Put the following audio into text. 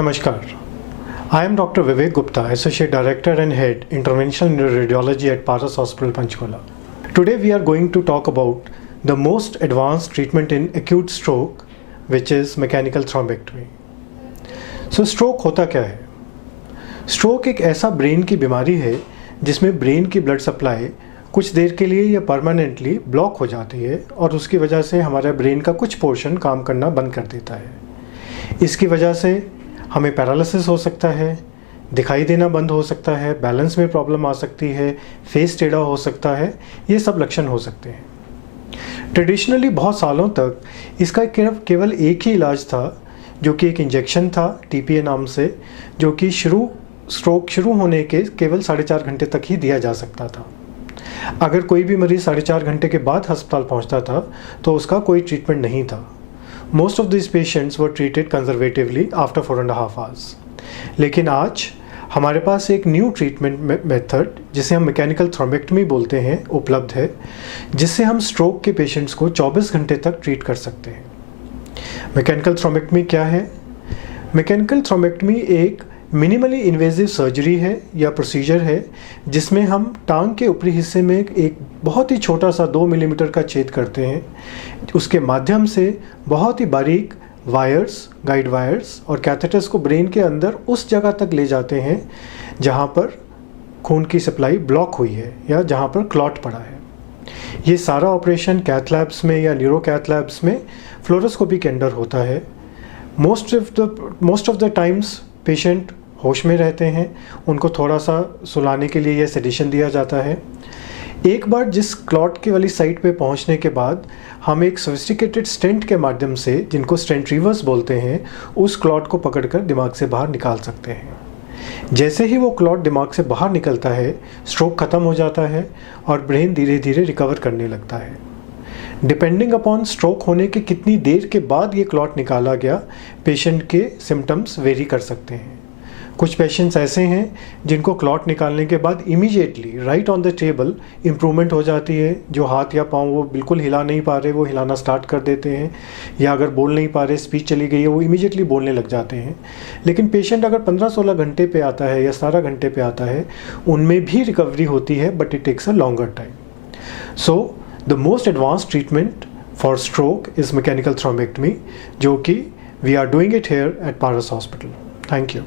Namaskar. I am Dr. Vivek Gupta, Associate Director and Head, Interventional Neuroradiology at Paras Hospital, Panchkula. Today we are going to talk about the most advanced treatment in acute stroke, which is mechanical thrombectomy. So stroke होता क्या है? Stroke एक ऐसा brain की बीमारी है जिसमें brain की ब्लड सप्लाई कुछ देर के लिए या परमानेंटली ब्लॉक हो जाती है और उसकी वजह से हमारे ब्रेन का कुछ पोर्शन काम करना बंद कर देता है। इसकी वजह से हमें पैरालिसिस हो सकता है, दिखाई देना बंद हो सकता है, बैलेंस में प्रॉब्लम आ सकती है, फेस टेढ़ा हो सकता है, ये सब लक्षण हो सकते हैं। ट्रेडिशनली बहुत सालों तक इसका केवल एक ही इलाज था, जो कि एक इंजेक्शन था TPA नाम से, जो कि स्ट्रोक शुरू होने के केवल 4.5 घंटे तक ही दिया जा सकता था। अगर कोई भी मरीज़ 4.5 घंटे के बाद अस्पताल पहुंचता था तो उसका कोई ट्रीटमेंट नहीं था। Most of these patients were treated conservatively after 4.5 hours. लेकिन आज हमारे पास एक न्यू ट्रीटमेंट मेथड जिसे हम मैकेनिकल थ्रोम्बेक्टमी बोलते हैं उपलब्ध है, जिससे हम स्ट्रोक के पेशेंट्स को 24 घंटे तक ट्रीट कर सकते हैं। मैकेनिकल थ्रोम्बेक्टमी क्या है? मैकेनिकल थ्रोम्बेक्टमी एक मिनिमली इन्वेजिव सर्जरी है या प्रोसीजर है जिसमें हम टांग के ऊपरी हिस्से में एक बहुत ही छोटा सा 2 मिलीमीटर का छेद करते हैं। उसके माध्यम से बहुत ही बारीक वायर्स, गाइड वायर्स और कैथेटर्स को ब्रेन के अंदर उस जगह तक ले जाते हैं जहां पर खून की सप्लाई ब्लॉक हुई है या जहां पर क्लॉट पड़ा है। ये सारा ऑपरेशन कैथ लैब्स में या न्यूरो कैथ लैब्स में फ्लोरोस्कोपी के अंडर होता है। Most of the times patient होश में रहते हैं, उनको थोड़ा सा सुलाने के लिए यह सेडेशन दिया जाता है। एक बार जिस क्लॉट के वाली साइट पे पहुंचने के बाद हम एक सोफिस्टिकेटेड स्टेंट के माध्यम से, जिनको स्टेंट रिवर्स बोलते हैं, उस क्लॉट को पकड़कर दिमाग से बाहर निकाल सकते हैं। जैसे ही वो क्लॉट दिमाग से बाहर निकलता है, स्ट्रोक ख़त्म हो जाता है और ब्रेन धीरे धीरे रिकवर करने लगता है। डिपेंडिंग अपॉन स्ट्रोक होने के कितनी देर के बाद ये क्लॉट निकाला गया, पेशेंट के सिम्टम्स वेरी कर सकते हैं। कुछ पेशेंट्स ऐसे हैं जिनको क्लॉट निकालने के बाद immediately right on the table improvement हो जाती है। जो हाथ या पाँव वो बिल्कुल हिला नहीं पा रहे, वो हिलाना स्टार्ट कर देते हैं, या अगर बोल नहीं पा रहे, स्पीच चली गई है, वो इमीडिएटली बोलने लग जाते हैं। लेकिन पेशेंट अगर 15-16 घंटे पे आता है या 17 घंटे पे आता है, उनमें भी रिकवरी होती है, but it takes a longer time. So the most advanced treatment for stroke is mechanical thrombectomy, जो कि we are doing it here at Paras hospital. Thank you.